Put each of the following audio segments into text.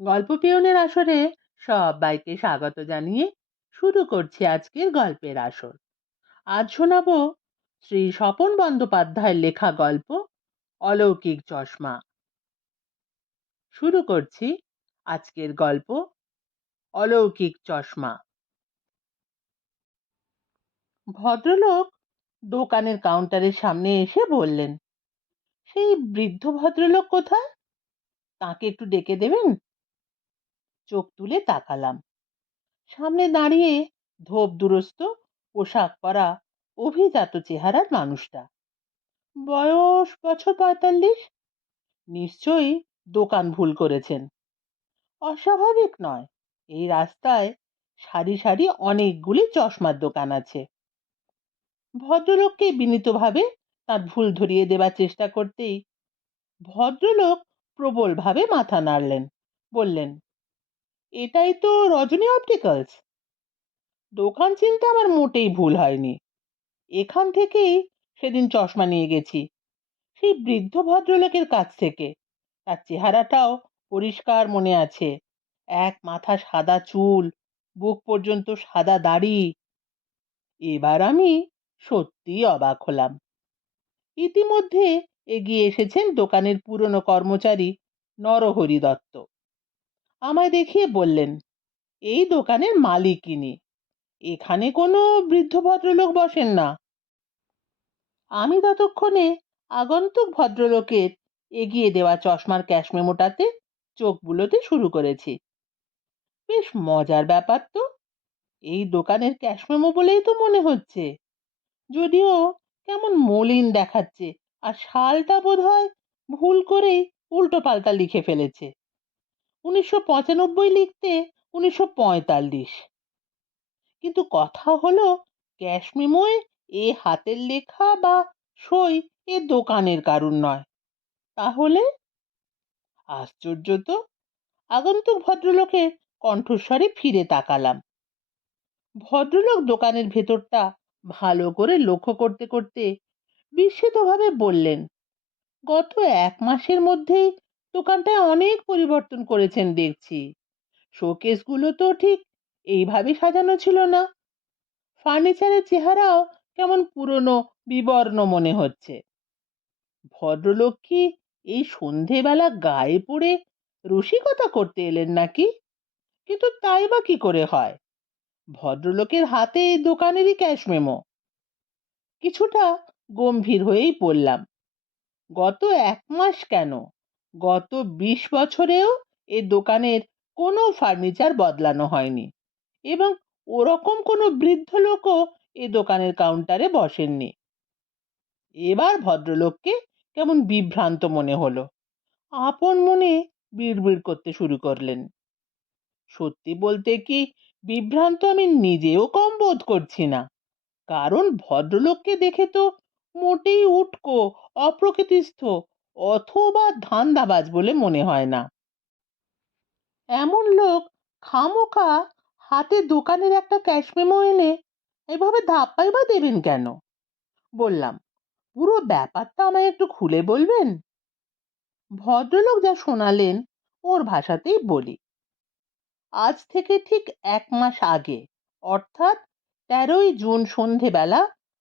গল্প পিয়নের আসরে সবাইকে স্বাগত জানিয়ে শুরু করছি আজকের গল্পের আসর। আজ শোনাব শ্রী স্বপন বন্দ্যোপাধ্যায়ের লেখা গল্প অলৌকিক চশমা। শুরু করছি আজকের গল্প অলৌকিক চশমা। ভদ্রলোক দোকানের কাউন্টারের সামনে এসে বললেন, সেই বৃদ্ধ ভদ্রলোক কোথায়? তাকে একটু ডেকে দেবেন? চোখ তুলে তাকালাম। সামনে দাঁড়িয়ে ধোপ দুরস্ত, পোশাক পরা অভিজাত চেহারার মানুষটা। বয়স বছর পঁয়তাল্লিশ? নিশ্চয়ই দোকান ভুল করেছেন। অস্বাভাবিক নয়, এই রাস্তায় সারি সারি অনেকগুলি চশমার দোকান আছে। ভদ্রলোককে বিনীতভাবে তার ভুল ধরিয়ে দেবার চেষ্টা করতেই ভদ্রলোক প্রবলভাবে মাথা নাড়লেন, বললেন এটাই তো রজনী অপটিক্যালস দোকান চিনতে আমার মোটেই ভুল হয়নি। এখান থেকেই সেদিন চশমা নিয়ে গেছি। সেই বৃদ্ধ ভদ্রলোকের কাছ থেকে। তার চেহারাটাও পরিষ্কার মনে আছে। এক মাথা সাদা চুল, বুক পর্যন্ত সাদা দাড়ি। এবার আমি সত্যিই অবাক হলাম। ইতিমধ্যে এগিয়ে এসেছেন দোকানের পুরনো কর্মচারী নরহরি দত্ত আমায় দেখিয়ে বললেন, এই দোকানের মালিক ইনি। এখানে কোনো বৃদ্ধ ভদ্রলোক বসেন না। আমি ততক্ষণে আগন্তুক ভদ্রলোকের এগিয়ে দেওয়া চশমার ক্যাশ মেমোটাতে চোখ বুলোতে শুরু করেছি। বেশ মজার ব্যাপার তো, এই দোকানের ক্যাশ মেমো বলেই তো মনে হচ্ছে। যদিও কেমন মলিন দেখাচ্ছে আর শালটা বোধ হয় ভুল করেই উল্টো পাল্টা লিখে ফেলেছে। উনিশশো পঁচানব্বই লিখতে উনিশশো পঁয়তাল্লিশ। কিন্তু কথা হলো, ক্যাশ মেমোয় এ হাতের লেখা বা সই এ দোকানের কারণ নয়। তাহলে? আশ্চর্য তো! আগন্তুক ভদ্রলোকের কণ্ঠস্বরে ফিরে তাকালাম। ভদ্রলোক দোকানের ভেতরটা ভালো করে লক্ষ্য করতে করতে বিস্মিতভাবে বললেন, গত এক মাসের মধ্যেই দোকানটায় অনেক পরিবর্তন করেছেন দেখছি। শোকেসগুলো তো ঠিক এইভাবে সাজানো ছিল না। ফার্নিচারের চেহারাও কেমন পুরনো, বিবর্ণ মনে হচ্ছে। ভদ্রলোক কি এই সন্ধেবেলা গায়ে পড়ে রসিকতা করতে এলেন নাকি? কিন্তু তাই বা কি করে হয়? ভদ্রলোকের হাতে এই দোকানেরই ক্যাশ মেমো। কিছুটা গম্ভীর হয়েই পড়লাম। গত এক মাস কেন? গত বিশ বছরেও এ দোকানের কোনো ফার্নিচার বদলানো হয়নি এবং ওরকম কোনো বৃদ্ধ লোকও এ দোকানের কাউন্টারে বসেননি। এবার ভদ্রলোককে কেমন বিভ্রান্ত মনে হলো। আপন মনে বিড়বিড় করতে শুরু করলেন। সত্যি বলতে কি বিভ্রান্ত আমি নিজেও কম বোধ করছি না। কারণ ভদ্রলোককে দেখে তো মোটেই উটকো, অপ্রকৃতিস্থ অথবা ধান্দাবাজ বলে মনে হয় না। এমন লোক খামোকা হাতে দোকানের একটা ক্যাশ মেমো এনে এভাবে ধাপ্পাই বা দেবেন কেন? বললাম, পুরো ব্যাপারটা আমায় একটু খুলে বলবেন? ভদ্রলোক যা শোনালেন ওর ভাষাতেই বলি, আজ থেকে ঠিক এক মাস আগে, অর্থাৎ তেরোই জুন সন্ধেবেলা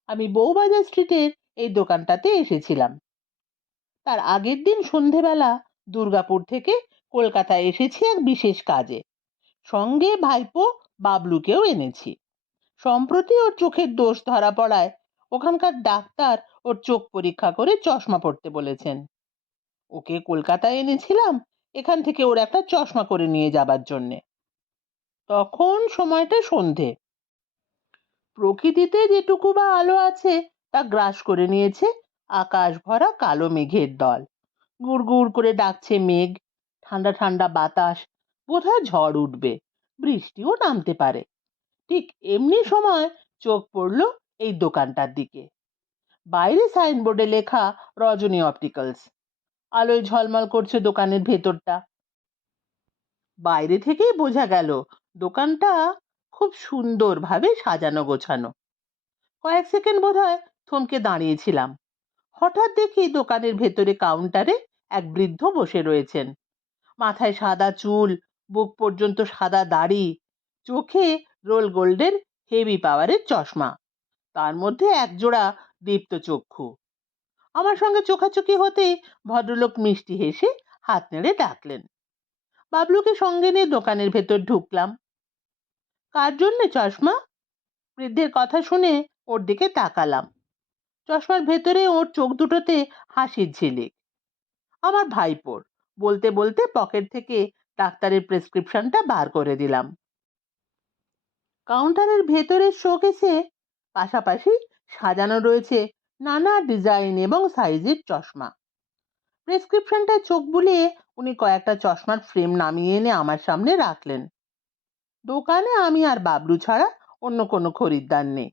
আমি বউবাজার স্ট্রিটের এই দোকানটাতে এসেছিলাম। তার আগের দিন সন্ধেবেলা দুর্গাপুর থেকে কলকাতায় এসেছি এক বিশেষ কাজে। সঙ্গে ভাইপো বাবলুকেও এনেছি। সম্প্রতি ওর চোখের দোষ ধরা পড়ায় ওখানকার ডাক্তার ওর চোখ পরীক্ষা করে চশমা পড়তে বলেছেন। ওকে কলকাতায় এনেছিলাম, এখান থেকে ওর একটা চশমা করে নিয়ে যাবার জন্যে। তখন সময়টা সন্ধে। প্রকৃতিতে যেটুকু বা আলো আছে তা গ্রাস করে নিয়েছে আকাশ ভরা কালো মেঘের দল। গুড় গুড় করে ডাকছে মেঘ। ঠান্ডা ঠান্ডা বাতাস। বোধহয় ঝড় উঠবে। বৃষ্টিও নামতে পারে। ঠিক এমনি সময় চোখ পড়ল এই দোকানটার দিকে। বাইরে সাইনবোর্ডে লেখা, রজনী অপটিক্যালস। আলোয় ঝলমল করছে দোকানের ভেতরটা। বাইরে থেকেই বোঝা গেল, দোকানটা খুব সুন্দরভাবে সাজানো গোছানো। কয়েক সেকেন্ড বোধ হয় থমকে দাঁড়িয়েছিলাম। হঠাৎ দেখি দোকানের ভেতরে কাউন্টারে এক বৃদ্ধ বসে রয়েছেন। মাথায় সাদা চুল, বুক পর্যন্ত সাদা দাড়ি, চোখে রোল গোল্ডের হেভি পাওয়ারের চশমা, তার মধ্যে একজোড়া দীপ্ত চক্ষু। আমার সঙ্গে চোখাচোখি হতেই ভদ্রলোক মিষ্টি হেসে হাত নেড়ে ডাকলেন। বাবলুকে সঙ্গে নিয়ে দোকানের ভেতর ঢুকলাম। কার জন্যে চশমা? বৃদ্ধের কথা শুনে ওর দিকে তাকালাম। চশমার ভেতরে ওর চোখ দুটোতে হাসির ঝিলিক। আমার ভাইপোর, বলতে বলতে পকেট থেকে ডাক্তারের প্রেসক্রিপশনটা বার করে দিলাম। কাউন্টারের ভেতরের শোকেসে পাশাপাশি সাজানো রয়েছে নানা ডিজাইন এবং সাইজের চশমা। প্রেসক্রিপশনটা চোখ বুলিয়ে উনি কয়েকটা চশমার ফ্রেম নামিয়ে এনে আমার সামনে রাখলেন। দোকানে আমি আর বাবলু ছাড়া অন্য কোনো খরিদ্দার নেই।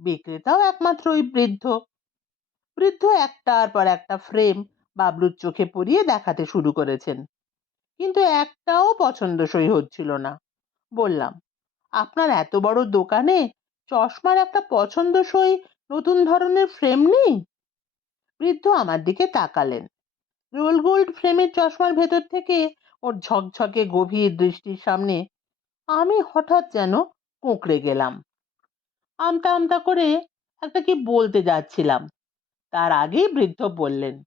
বিক্রেতাও একমাত্র ওই বৃদ্ধ। বৃদ্ধ একটার পর একটা ফ্রেম বাবলুর চোখে পরিয়ে দেখাতে শুরু করেছেন। কিন্তু একটাও পছন্দসই হচ্ছিল না। বললাম, আপনার এত বড় দোকানে চশমার একটা পছন্দসই নতুন ধরনের ফ্রেম নেই? বৃদ্ধ আমার দিকে তাকালেন। রোল গোল্ড ফ্রেমের চশমার ভেতর থেকে ওর ঝকঝকে গভীর দৃষ্টির সামনে আমি হঠাৎ যেন কুঁকড়ে গেলাম। আমতা আমতা করে একটা কি বলতে যাচ্ছিলাম। তার আগেই বৃদ্ধ বললেন,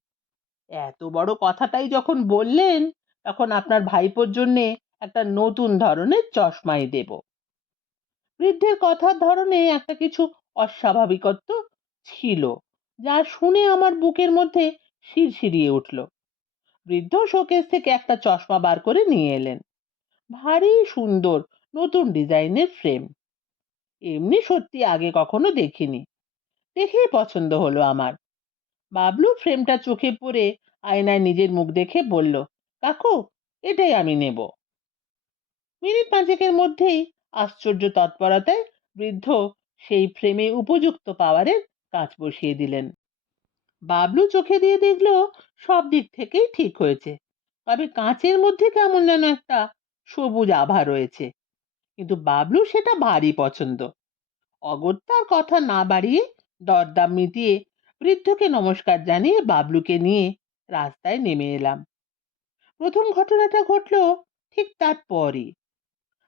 এত বড় কথাটাই যখন বললেন, তখন আপনার ভাইপোর জন্যে একটা নতুন ধরনের চশমাই দেব। বৃদ্ধের কথার ধরনে একটা কিছু অস্বাভাবিকত্ব ছিল, যা শুনে আমার বুকের মধ্যে শিরশিরিয়ে উঠল। বৃদ্ধ শোকেস থেকে একটা চশমা বার করে নিয়ে এলেন। ভারী সুন্দর নতুন ডিজাইনের ফ্রেম। এমনি সত্যি আগে কখনো দেখিনি। দেখেই পছন্দ হলো আমার। বাবলু ফ্রেমটা চোখে পড়ে আয়নায় নিজের মুখ দেখে বলল, কাকু, এটাই আমি নেব। মিনিট পাঁচেকের মধ্যেই আশ্চর্য তৎপরতায় বৃদ্ধ সেই ফ্রেমে উপযুক্ত পাওয়ারের কাজ বসিয়ে দিলেন। বাবলু চোখে দিয়ে দেখল সব দিক থেকেই ঠিক হয়েছে। তবে কাঁচের মধ্যে কেমন যেন একটা সবুজ আভা রয়েছে। কিন্তু বাবলু সেটা ভারী পছন্দ। অগত্যার কথা না বাড়িয়ে দরদাম মিটিয়ে বৃদ্ধকে নমস্কার জানিয়ে বাবলুকে নিয়ে রাস্তায় নেমে এলাম। প্রথম ঘটনাটা ঘটলো ঠিক তারপরই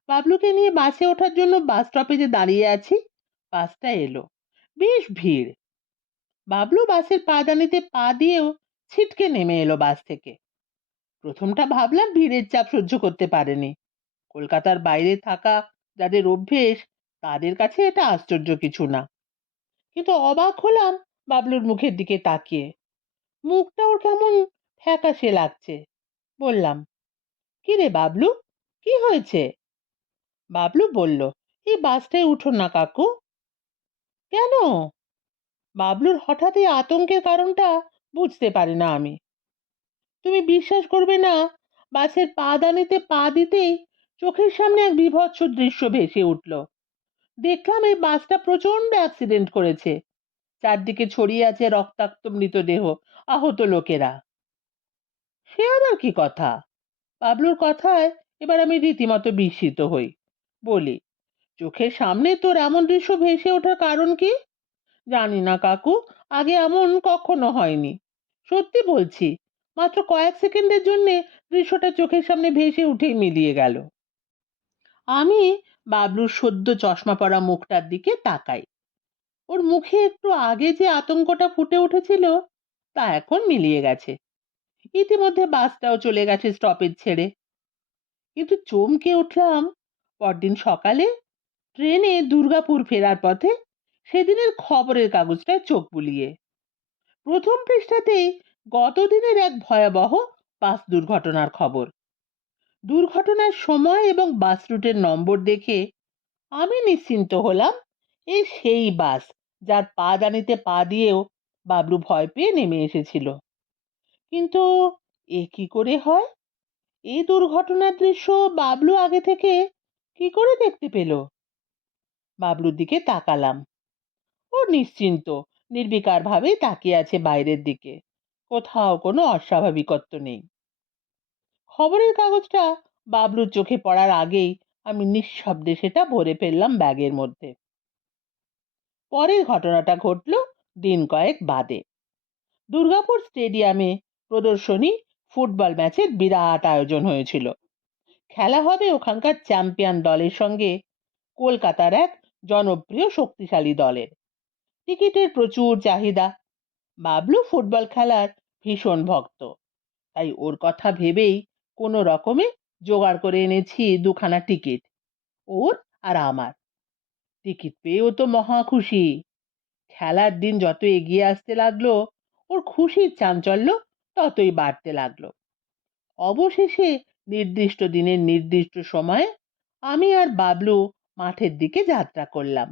বাবলুকে নিয়ে বাসে ওঠার জন্য বাস স্টপেজে দাঁড়িয়ে আছি, বাসটা এলো। বেশ ভিড়। বাবলু বাসের পাদানিতে পা দিয়েও ছিটকে নেমে এলো বাস থেকে। প্রথমটা ভাবলাম ভিড়ের চাপ সহ্য করতে পারেনি। কলকাতার বাইরে থাকা যাদের অভ্যেস, তাদের কাছে এটা আশ্চর্য কিছু না। কিন্তু অবাক হলাম বাবলুর মুখের দিকে তাকিয়ে। মুখটা ওর কেমন ফ্যাকাশে লাগছে। বললাম, কি রে বাবলু? কি হয়েছে? বাবলু বলল, এই বাসটায় উঠো না কাকু। কেন? বাবলুর হঠাৎ এই আতঙ্কের কারণটা বুঝতে পারি না আমি। তুমি বিশ্বাস করবে না, বাসের পা দানিতে পা দিতেই চোখের সামনে এক বিভৎস দৃশ্য ভেসে উঠল। দেখলাম এই বাসটা প্রচণ্ড অ্যাক্সিডেন্ট করেছে। চারদিকে ছড়িয়ে আছে রক্তাক্ত মৃতদেহ, আহত লোকেরা। সে আবার কি কথা? বাবলুর কথায় এবার আমি রীতিমতো বিস্মিত হই। বলি, চোখের সামনে তোর এমন দৃশ্য ভেসে ওঠার কারণ কি? জানি না কাকু, আগে এমন কখনো হয়নি। সত্যি বলছি, মাত্র কয়েক সেকেন্ডের জন্যে দৃশ্যটা চোখের সামনে ভেসে উঠেই মিলিয়ে গেল। আমি বাবলুর সদ্য চশমা পরা মুখটার দিকে তাকাই। ওর মুখে একটু আগে যে আতঙ্কটা ফুটে উঠেছিল, তা এখন মিলিয়ে গেছে। ইতিমধ্যে বাসটাও চলে গেছে স্টপেজ ছেড়ে। কিন্তু চমকে উঠলাম পরদিন সকালে ট্রেনে দুর্গাপুর ফেরার পথে সেদিনের খবরের কাগজটায় চোখ বুলিয়ে। প্রথম পৃষ্ঠাতেই গতদিনের এক ভয়াবহ বাস দুর্ঘটনার খবর। দুর্ঘটনার সময় এবং বাস রুটের নম্বর দেখে আমি নিশ্চিন্ত হলাম, এ সেই বাস যার পা দানিতে পা দিয়েও বাবলু ভয় পেয়ে নেমে এসেছিল। কিন্তু এ কি করে হয়? এই দুর্ঘটনার দৃশ্য বাবলু আগে থেকে কি করে দেখতে পেল? বাবলুর দিকে তাকালাম। ও নিশ্চিন্ত নির্বিকার ভাবে তাকিয়ে আছে বাইরের দিকে। কোথাও কোনো অস্বাভাবিকত্ব নেই। খবরের কাগজটা বাবলুর চোখে পড়ার আগেই আমি নিঃশব্দে সেটা ভরে ফেললাম ব্যাগের মধ্যে। পরের ঘটনাটা ঘটল দিন কয়েক বাদে। দুর্গাপুর স্টেডিয়ামে প্রদর্শনী, ফুটবল ম্যাচের বিরাট আয়োজন হয়েছিল। খেলা হবে ওখানকার চ্যাম্পিয়ন দলের সঙ্গে কলকাতার এক জনপ্রিয় শক্তিশালী দলের। টিকিটের প্রচুর চাহিদা। বাবলু ফুটবল খেলার ভীষণ ভক্ত। তাই ওর কথা ভেবেই কোনো রকমে জোগাড় করে এনেছি দুখানা টিকিট ওর আর আমার। টিকিট পেয়েও তো মহা খুশি। খেলার দিন যত এগিয়ে আসতে লাগল, ওর খুশির চাঞ্চল্য ততই বাড়তে লাগল। অবশেষে নির্দিষ্ট দিনের নির্দিষ্ট সময়ে আমি আর বাবলু মাঠের দিকে যাত্রা করলাম।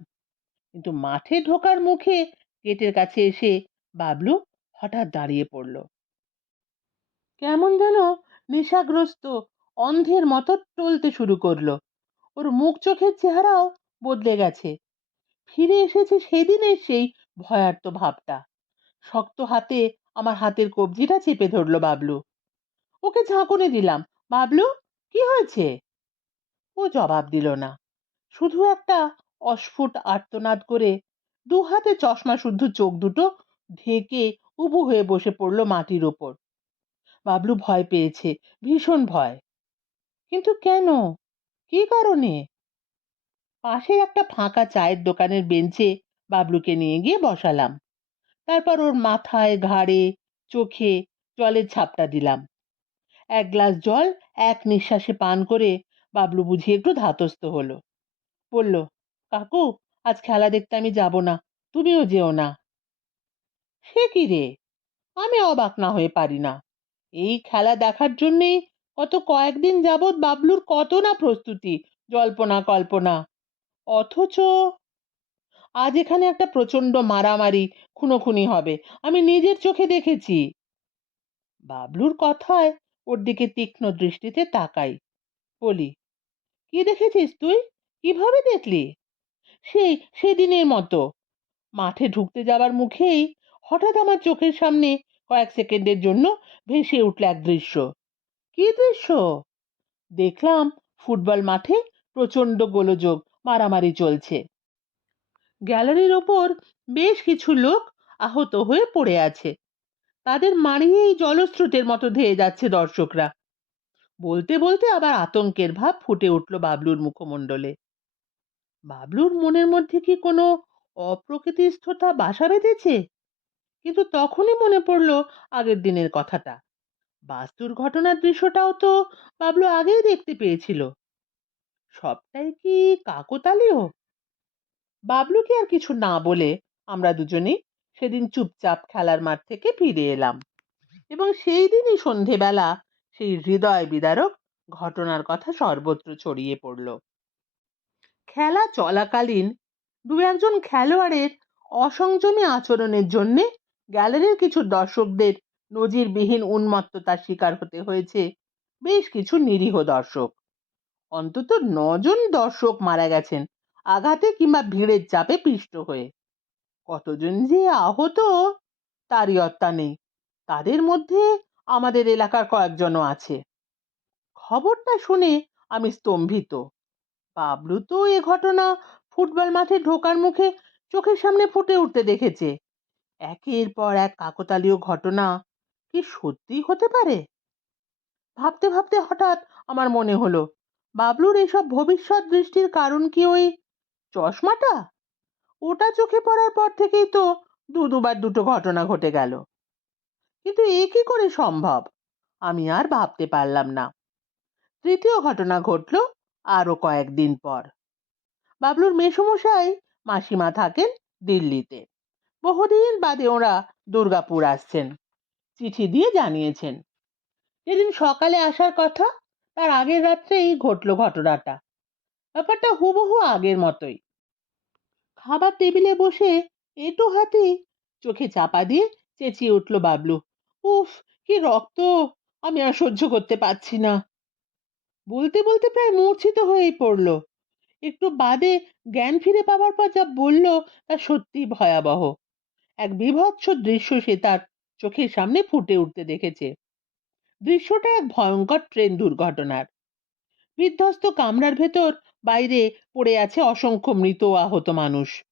কিন্তু মাঠে ঢোকার মুখে গেটের কাছে এসে বাবলু হঠাৎ দাঁড়িয়ে পড়ল। কেমন যেন নেশাগ্রস্ত, অন্ধের মতো টলতে শুরু করল। ওর মুখ চোখের চেহারাও বদলে গেছে। ফিরে এসেছে সেদিনের সেই ভয়ার্ত ভাবটা। শক্ত হাতে আমার হাতের কবজিটা চেপে ধরলো বাবলু। ওকে ঝাঁকুনি দিলাম, বাবলু, কি হয়েছে? ও জবাব দিল না। শুধু একটা অস্ফুট আর্তনাদ করে দু হাতে চশমা শুদ্ধ চোখ দুটো ঢেকে উবু হয়ে বসে পড়ল মাটির ওপর। বাবলু ভয় পেয়েছে, ভীষণ ভয়। কিন্তু কেন? কি কারণে? পাশের একটা ফাঁকা চায়ের দোকানের বেঞ্চে বাবলুকে নিয়ে গিয়ে বসালাম। তারপর ওর মাথায়, ঘাড়ে, চোখে জলের ছাপটা দিলাম। এক গ্লাস জল, এক নিঃশ্বাসে পান করে বাবলু বুঝি একটু ধাতস্থ হলো। বলল, কাকু, আজ খেলা দেখতে আমি যাব না, তুমিও যেও না। সে কি রে? আমি অবাক না হয়ে পারি না। এই খেলা দেখার জন্যেই কত কয়েকদিন যাবৎ বাবলুর কত না প্রস্তুতি, জল্পনা কল্পনা। অথচ আজ এখানে একটা প্রচণ্ড মারামারি, খুনোখুনি হবে, আমি নিজের চোখে দেখেছি। বাবলুর কথায় ওর দিকে তীক্ষ্ণ দৃষ্টিতে তাকাই। বলি, কি দেখেছিস তুই? কীভাবে দেখলি? সেই, সেদিনের মতো। মাঠে ঢুকতে যাবার মুখেই হঠাৎ আমার চোখের সামনে কয়েক সেকেন্ডের জন্য ভেসে উঠল এক দৃশ্য। কি দৃশ্য? দেখলাম ফুটবল মাঠে প্রচণ্ড গোলযোগ, মারামারি চলছে। গ্যালারির ওপর বেশ কিছু লোক আহত হয়ে পড়ে আছে। তাদের মারিয়েই জলস্রোতের মতো ধেয়ে যাচ্ছে দর্শকরা। বলতে বলতে আবার আতঙ্কের ভাব ফুটে উঠল বাবলুর মুখমণ্ডলে। বাবলুর মনের মধ্যে কি কোনো অপ্রকৃতিস্থতা বাসা বেঁধেছে? কিন্তু তখনই মনে পড়ল আগের দিনের কথাটা। বাস্তুর ঘটনার দৃশ্যটাও তো বাবলু আগেই দেখতে পেয়েছিল। সবটাই কি কাকতালীয়? বাবলুকে আর কিছু না বলে আমরা দুজনেই সেদিন চুপচাপ খেলার মাঠ থেকে ফিরে এলাম এবং সেই দিনই সন্ধেবেলা সেই হৃদয় বিদারক ঘটনার কথা সর্বত্র ছড়িয়ে পড়ল। খেলা চলাকালীন দু একজন খেলোয়াড়ের অসংযমী আচরণের জন্যে গ্যালারির কিছু দর্শকদের নজিরবিহীন উন্মত্ততার শিকার হতে হয়েছে। বেশ কিছু নিরীহ দর্শক। অন্তত নজন দর্শক মারা গেছেন, আঘাতে কিংবা ভিড়ের চাপে পিষ্ট হয়ে। কতজন যে আহত, তারই অত্তা নেই। তাদের মধ্যে আমাদের এলাকার কয়েকজনও আছে। খবরটা শুনে আমি স্তম্ভিত। বাবলু তো এ ঘটনা ফুটবল মাঠে ঢোকার মুখে চোখের সামনে ফুটে উঠতে দেখেছে। একের পর এক কাকতালীয় ঘটনা কি সত্যি হতে পারে? ভাবতে ভাবতে হঠাৎ আমার মনে হলো, বাবলুর এসব ভবিষ্যৎ দৃষ্টির কারণ কি ওই চশমাটা? ওটা চোখে পড়ার পর থেকেই তো দু দুবার দুটো ঘটনা ঘটে গেল। কিন্তু এ কি করে সম্ভব? আমি আর ভাবতে পারলাম না। তৃতীয় ঘটনা ঘটল আরও কয়েকদিন পর। বাবলুর মেসমশাই মাসিমা থাকেন দিল্লিতে। বহুদিন বাদে ওরা দুর্গাপুর আসছেন। চিঠি দিয়ে জানিয়েছেন। যেদিন সকালে আসার কথা, তার আগের রাত্রেই ঘটলো ঘটনাটা। ব্যাপারটা হুবহু আগের মতোই। খাবার টেবিলে বসে এটো হাতে চোখে চাপা দিয়ে চেঁচিয়ে উঠল বাবলু। উফ, কি রক্ত! আমি আর সহ্য করতে পারছি না। বলতে বলতে প্রায় মূর্ছিত হয়েই পড়ল। একটু বাদে জ্ঞান ফিরে পাওয়ার পর যা বলল তা সত্যি ভয়াবহ। এক বিভৎস দৃশ্য সে তার চোখের সামনে ফুটে উঠতে দেখেছে। দৃশ্যটা এক ভয়ঙ্কর ট্রেন দুর্ঘটনার। বিধ্বস্ত কামরার ভেতর বাইরে পড়ে আছে অসংখ্য মৃত আহত মানুষ।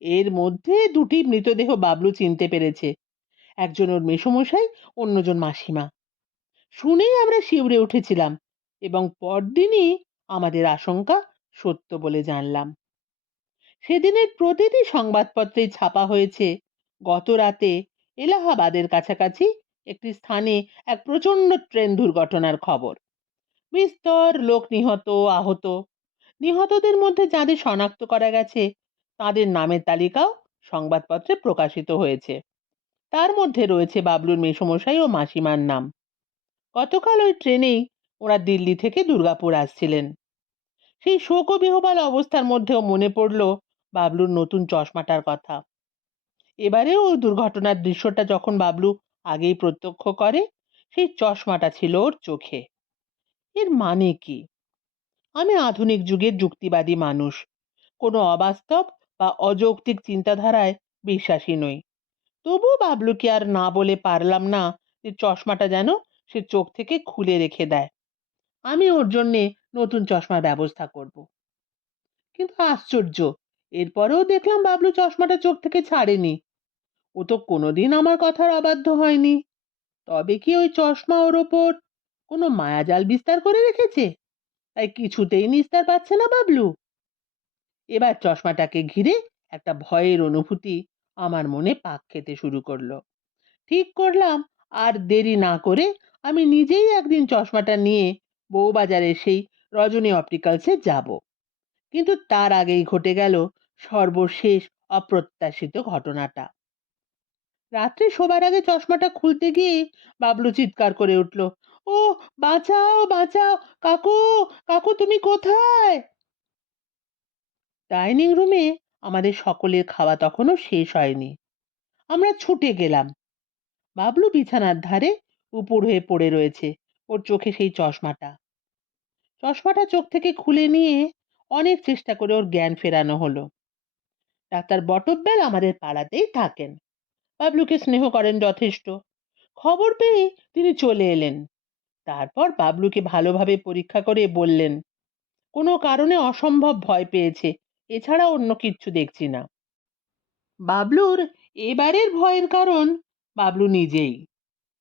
এর মধ্যে দুটি মৃতদেহ বাবলু চিনতে পেরেছে। একজন ওর মেসমশাই, অন্যজন মাসিমা। শুনেই আমরা শিউরে উঠেছিলাম এবং পরদিনই আমাদের আশঙ্কা সত্য বলে জানলাম। সেদিনের প্রতিটি সংবাদপত্রে ছাপা হয়েছে গত রাতে এলাহাবাদের কাছাকাছি একটি স্থানে এক প্রচণ্ড ট্রেন দুর্ঘটনার খবর। বিস্তর লোক নিহত, আহত। নিহতদের মধ্যে যাদের শনাক্ত করা গেছে, তাদের নামের তালিকাও সংবাদপত্রে প্রকাশিত হয়েছে। তার মধ্যে রয়েছে বাবলুর মেসমশাই ও মাসিমার নাম। গতকাল ওই ট্রেনেই ওরা দিল্লি থেকে দুর্গাপুর আসছিলেন। সেই শোক ও বিহবাল অবস্থার মধ্যেও মনে পড়ল বাবলুর নতুন চশমাটার কথা। এবারেও দুর্ঘটনার দৃশ্যটা যখন বাবলু আগেই প্রত্যক্ষ করে, সেই চশমাটা ছিল ওর চোখে। এর মানে কি? আমি আধুনিক যুগের যুক্তিবাদী মানুষ। কোনো অবাস্তব বা অযৌক্তিক চিন্তাধারায় বিশ্বাসী নই। তবু বাবলুকে আর না বলে পারলাম না যে চশমাটা যেন সে চোখ থেকে খুলে রেখে দেয়। আমি ওর জন্যে নতুন চশমার ব্যবস্থা করব। কিন্তু আশ্চর্য, এরপরেও দেখলাম বাবলু চশমাটা চোখ থেকে ছাড়েনি। ও তো কোনোদিন আমার কথার অবাধ্য হয়নি। তবে কি ওই চশমা ওর ওপর কোনো মায়াজাল বিস্তার করে রেখেছে? তাই কিছুতেই নিস্তার পাচ্ছে না বাবলু। এবার চশমাটাকে ঘিরে একটা ভয়ের অনুভূতি আমার মনে পাক খেতে শুরু করল। ঠিক করলাম, আর দেরি না করে আমি নিজেই একদিন চশমাটা নিয়ে বউবাজারে সেই রজনী অপটিক্যালসে যাব। কিন্তু তার আগেই ঘটে গেল সর্বশেষ অপ্রত্যাশিত ঘটনাটা। রাত্রে শোবার আগে চশমাটা খুলতে গিয়ে বাবলু চিৎকার করে উঠল ও বাঁচাও বাঁচাও, কাকু কাকু তুমি কোথায়? ডাইনিং রুমে আমাদের সকলের খাওয়া তখনও শেষ হয়নি। আমরা ছুটে গেলাম। বাবলু বিছানার ধারে উপর হয়ে পড়ে রয়েছে ওর চোখে সেই চশমাটা। চশমাটা চোখ থেকে খুলে নিয়ে অনেক চেষ্টা করে ওর জ্ঞান ফেরানো হলো। ডাক্তার বটব্যাল আমাদের পাড়াতেই থাকেন। বাবলুকে স্নেহ করেন যথেষ্ট। খবর পেয়ে তিনি চলে এলেন। তারপর বাবলুকে ভালোভাবে পরীক্ষা করে বললেন, কোনো কারণে অসম্ভব ভয় পেয়েছে, এছাড়া অন্য কিচ্ছু দেখছি না। বাবলুর এবারের ভয়ের কারণ বাবলু নিজেই।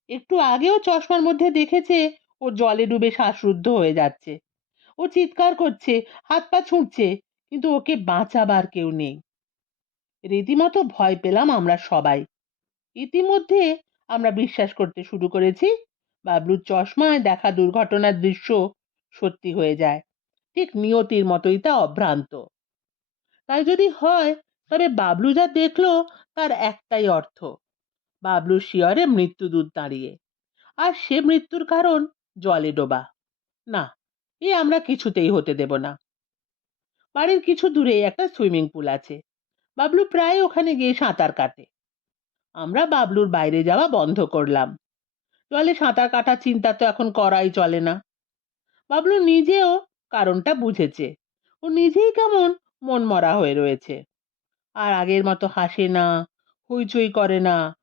একটু আগেও চশমার মধ্যে দেখেছে ও জলে ডুবে শ্বাসরুদ্ধ হয়ে যাচ্ছে। ও চিৎকার করছে, হাত পা ছুঁড়ছে, কিন্তু ওকে বাঁচাবার কেউ নেই। রীতিমতো ভয় পেলাম আমরা সবাই। ইতিমধ্যে আমরা বিশ্বাস করতে শুরু করেছি বাবলুর চশমায় দেখা দুর্ঘটনার দৃশ্য সত্যি হয়ে যায়। ঠিক নিয়তির মতোই তা অভ্রান্ত। তাই যদি হয়, তবে বাবলু যা দেখল তার একটাই অর্থ, বাবলুর শিয়রে মৃত্যুদূত দাঁড়িয়ে। আর সে মৃত্যুর কারণ জলে ডোবা। না, এ আমরা কিছুতেই হতে দেব না। বাড়ির কিছু দূরে একটা সুইমিং পুল আছে। বাবলু প্রায় ওখানে গিয়ে সাঁতার কাটে। আমরা বাবলুর বাইরে যাওয়া বন্ধ করলাম। জলে সাঁতার কাটার চিন্তা তো এখন করাই চলে না। বাবলু নিজেও কারণটা বুঝেছে। ও নিজেই কেমন মন মরা হয়ে রয়েছে। আর আগের মতো হাসে না, হইচই করে না।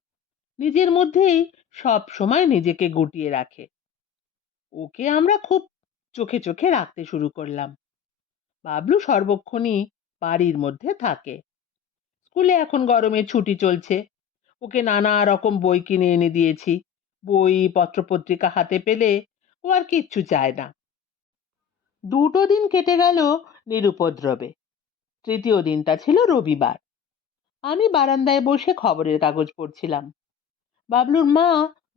নিজের মধ্যেই সব সময় নিজেকে গুটিয়ে রাখে। ওকে আমরা খুব চোখে চোখে রাখতে শুরু করলাম। বাবলু সর্বক্ষণই বাড়ির মধ্যে থাকে। স্কুলে এখন গরমের ছুটি চলছে। ওকে নানা রকম বই কিনে এনে দিয়েছি। বই, পত্রপত্রিকা হাতে পেলে ও আর কিচ্ছু চায় না। দুটো দিন কেটে গেল নিরুপদ্রবে। তৃতীয় দিনটা ছিল রবিবার। আমি বারান্দায় বসে খবরের কাগজ পড়ছিলাম। বাবলুর মা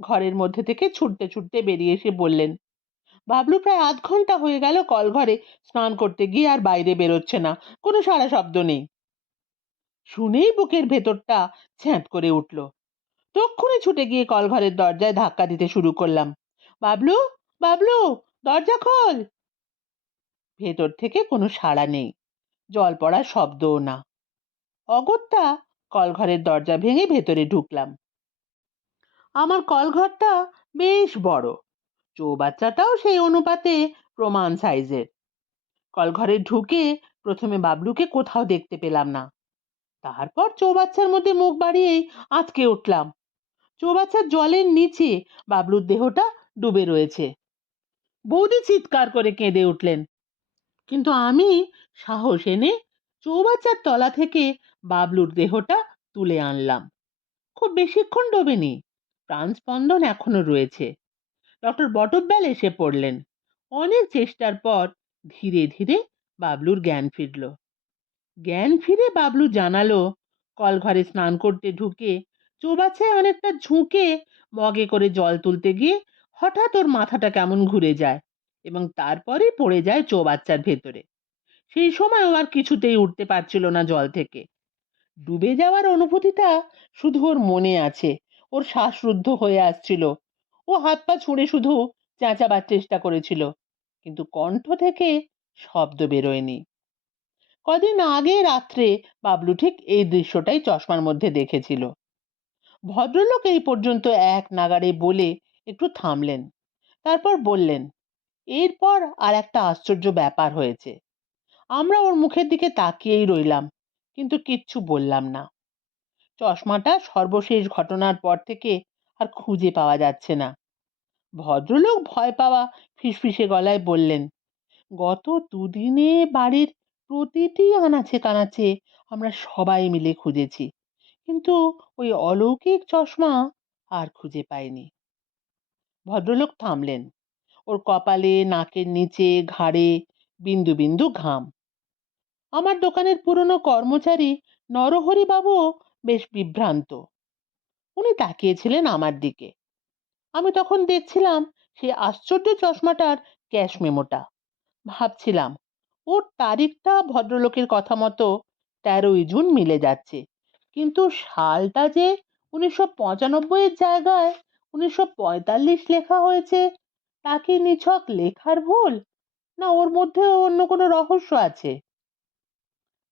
ঘরের মধ্যে থেকে ছুটতে ছুটতে বেরিয়ে এসে বললেন, বাবলু, প্রায় আধ ঘণ্টা হয়ে গেল কল ঘরে স্নান করতে গিয়ে আর বাইরে বেরোচ্ছে না। কোনো সারা শব্দ নেই। শুনেই বুকের ভেতরটা ছ্যাঁত করে উঠল। তক্ষুনি ছুটে গিয়ে কলঘরের দরজায় ধাক্কা দিতে শুরু করলাম। বাবলু বাবলু, দরজা খোল। ভেতর থেকে কোনো সাড়া নেই। জল পড়ার শব্দও না। অগত্যা কলঘরের দরজা ভেঙে ভেতরে ঢুকলাম। আমার কলঘরটা বেশ বড়। চৌবাচ্চাটাও সেই অনুপাতে প্রমাণ সাইজের। কলঘরে ঢুকে প্রথমে বাবলুকে কোথাও দেখতে পেলাম না। তারপর চৌবাচ্চার মধ্যে মুখ বাড়িয়েই আঁতকে উঠলাম। চৌবাচ্চার জলের নিচে বাবলুর দেহটা ডুবে রয়েছে। বৌদি চিৎকার করে কেঁদে উঠলেন। কিন্তু আমি সাহস এনে চৌবাচ্চার তলা থেকে বাবলুর দেহটা তুলে আনলাম। খুব বেশিক্ষণ ডোবেনি প্রাণ স্পন্দন এখনও রয়েছে। ডক্টর বটব্যাল এসে পড়লেন। অনেক চেষ্টার পর ধীরে ধীরে বাবলুর জ্ঞান ফিরল। জ্ঞান ফিরে বাবলু জানালো, কলঘরে স্নান করতে ঢুকে চৌবাচ্চায় অনেকটা ঝুঁকে মগে করে জল তুলতে গিয়ে হঠাৎ ওর মাথাটা কেমন ঘুরে যায় এবং তারপরে পড়ে যায় চৌবাচ্চার ভেতরে। সেই সময় ও আর কিছুতেই উঠতে পারছিল না জল থেকে। ডুবে যাওয়ার অনুভূতিটা শুধু ওর মনে আছে, ওর শ্বাসরুদ্ধ হয়ে আসছিল। ও হাত পা ছুঁড়ে শুধু চেঁচাবার চেষ্টা করেছিল, কিন্তু কণ্ঠ থেকে শব্দ বেরোয়নি। কদিন আগে রাত্রে বাবলু ঠিক এই দৃশ্যটাই চশমার মধ্যে দেখেছিল। ভদ্রলোক এই পর্যন্ত এক নাগাড়ে বলে একটু থামলেন। তারপর বললেন, এরপর আর একটা আশ্চর্য ব্যাপার হয়েছে। আমরা ওর মুখের দিকে তাকিয়েই রইলাম, কিন্তু কিচ্ছু বললাম না। চশমাটা সর্বশেষ ঘটনার পর থেকে আর খুঁজে পাওয়া যাচ্ছে না। ভদ্রলোক ভয় পাওয়া ফিসফিসে গলায় বললেন, গত দুদিনে বাড়ির প্রতিটি আনাচে কানাচে আমরা সবাই মিলে খুঁজেছি। কিন্তু ওই অলৌকিক চশমা আর খুঁজে পাইনি। ভদ্রলোক থামলেন। ওর কপালে, নাকের নিচে, ঘাড়ে বিন্দু বিন্দু ঘাম। আমার দোকানের পুরনো কর্মচারী নরহরি বাবুও বেশ বিভ্রান্ত। উনি তাকিয়েছিলেন আমার দিকে। আমি তখন দেখছিলাম সেই আশ্চর্য চশমাটার ক্যাশ মেমোটা। ভাবছিলাম ওর তারিখটা ভদ্রলোকের কথা মতো তেরোই জুন মিলে যাচ্ছে। কিন্তু সালটা যে উনিশশো পঁচানব্বইয়ের জায়গায় উনিশশো পঁয়তাল্লিশ লেখা হয়েছে, তা কি নিছক লেখার ভুল? না ওর মধ্যে অন্য কোনো রহস্য আছে?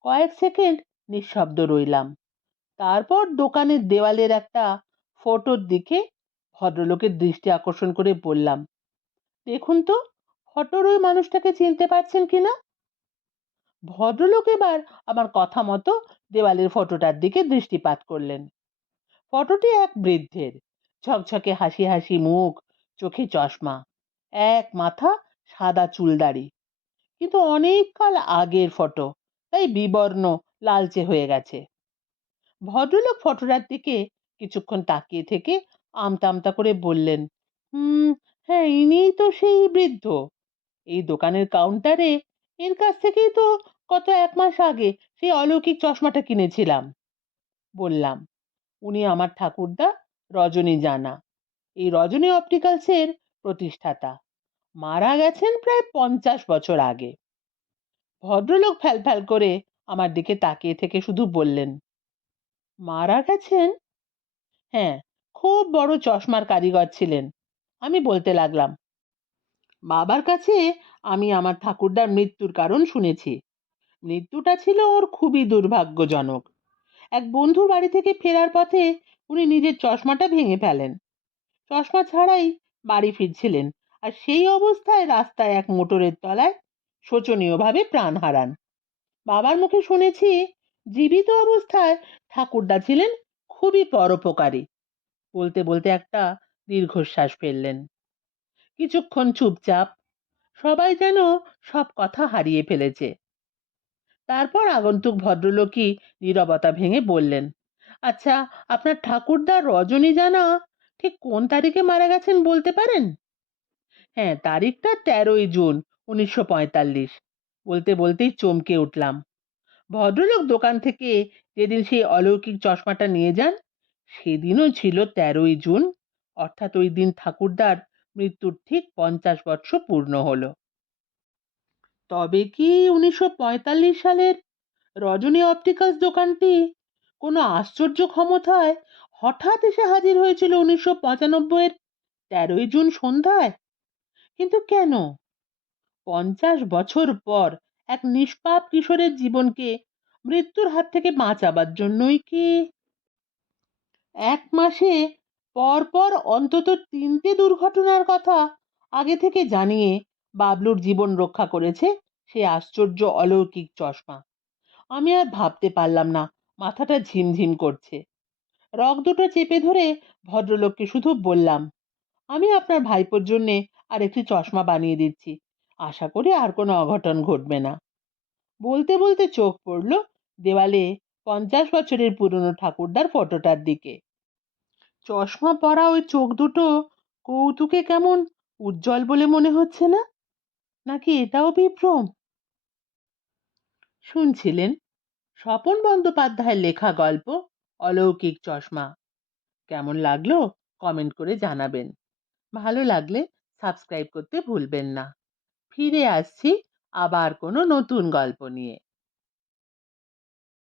কয়েক সেকেন্ড নিঃশব্দ রইলাম। তারপর দোকানের দেওয়ালের একটা ফটোর দিকে ভদ্রলোকের দৃষ্টি আকর্ষণ করে বললাম, দেখুন তো, ফটোর ওই মানুষটাকে চিনতে পারছেন কিনা? ভদ্রলোক এবার আমার কথা মতো দেওয়ালের ফটোটার দিকে দৃষ্টিপাত করলেন। ফটোটি এক বৃদ্ধের। ঝকঝকে হাসি হাসি মুখ, চোখে চশমা, এক মাথা সাদা চুলদাড়ি। কিন্তু অনেক কাল আগের ফটো, তাই বিবর্ণ, লালচে হয়ে গেছে। ভদ্রলোক ফটোটার দিকে কিছুক্ষণ তাকিয়ে থেকে আমতা আমতা করে বললেন, হুম হ্যাঁ ইনিই তো সেই বৃদ্ধ। এই দোকানের কাউন্টারে এর কাছ থেকেই তো গত এক মাস আগে সেই অলৌকিক চশমাটা কিনেছিলাম। বললাম, উনি আমার ঠাকুরদা, রজনী জানা। এই রজনী অপটিক্যালসের প্রতিষ্ঠাতা। মারা গেছেন প্রায় পঞ্চাশ বছর আগে। ভদ্রলোক ফ্যাল ফ্যাল করে আমার দিকে তাকিয়ে থেকে শুধু বললেন, মারা গেছেন? হ্যাঁ খুব বড় চশমার কারিগর ছিলেন। আমি বলতে লাগলাম বাবার কাছে আমি আমার ঠাকুরদার মৃত্যুর কারণ শুনেছি। মৃত্যুটা ছিল ওর খুবই দুর্ভাগ্যজনক। এক বন্ধুর বাড়ি থেকে ফেরার পথে উনি নিজের চশমাটা ভেঙে ফেলেন। চশমা ছাড়াই বাড়ি ফিরছিলেন আর সেই অবস্থায় রাস্তায় এক মোটরের তলায় শোচনীয়ভাবে প্রাণ হারান। বাবার মুখে শুনেছি জীবিত অবস্থায় ঠাকুরদা ছিলেন খুবই পরোপকারী। বলতে বলতে একটা দীর্ঘশ্বাস ফেললেন। কিছুক্ষণ চুপচাপ। সবাই যেন সব কথা হারিয়ে ফেলেছে। তারপর আগন্তুক ভদ্রলোকই নীরবতা ভেঙে বললেন আচ্ছা আপনার ঠাকুরদা রজনী জানা ঠিক কোন তারিখে মারা গেছেন বলতে পারেন? হ্যাঁ তারিখটা তেরোই জুন, উনিশশো পঁয়তাল্লিশ। বলতে বলতেই চমকে উঠলাম। ভদ্রলোক দোকান থেকে যেদিন সেই অলৌকিক চশমাটা নিয়ে যান, সেদিনও ছিল তেরোই জুন, অর্থাৎ ওই দিন ঠাকুরদার মৃত্যুর ঠিক পঞ্চাশ বৎসর পূর্ণ হলো। তবে কি উনিশশো পঁয়তাল্লিশ সালের রজনী অপটিক্যালস দোকানটি কোনো আশ্চর্য ক্ষমতায় হঠাৎ এসে হাজির হয়েছিল উনিশশো পঁচানব্বইয়ের তেরোই জুন সন্ধ্যায়? কিন্তু কেন? পঞ্চাশ বছর পর এক নিষ্পাপ কিশোরের জীবনকে মৃত্যুর হাত থেকে বাঁচাবার জন্যই কি? এক মাসে পর পর অন্তত তিনটে দুর্ঘটনার কথা আগে থেকে জানিয়ে বাবলুর জীবন রক্ষা করেছে সে আশ্চর্য অলৌকিক চশমা। আমি আর ভাবতে পারলাম না, মাথাটা ঝিমঝিম করছে। রক দুটো চেপে ধরে ভদ্রলোককে শুধু বললাম, আমি আপনার ভাইপোর জন্যে আর একটি চশমা বানিয়ে দিচ্ছি। আশা করি আর কোনো অঘটন ঘটবে না। বলতে বলতে চোখ পড়ল দেওয়ালে পঞ্চাশ বছরের পুরনো ঠাকুরদার ফটোটার দিকে। চশমা পরা ওই চোখ দুটো কৌতুকে কেমন উজ্জ্বল বলে মনে হচ্ছে না? নাকি এটাও বিভ্রম? শুনছিলেন স্বপন বন্দ্যোপাধ্যায়ের লেখা গল্প, অলৌকিক চশমা। কেমন লাগল কমেন্ট করে জানাবেন। ভালো লাগলে সাবস্ক্রাইব করতে ভুলবেন না। ফিরে আসছি আবার কোনো নতুন গল্প নিয়ে।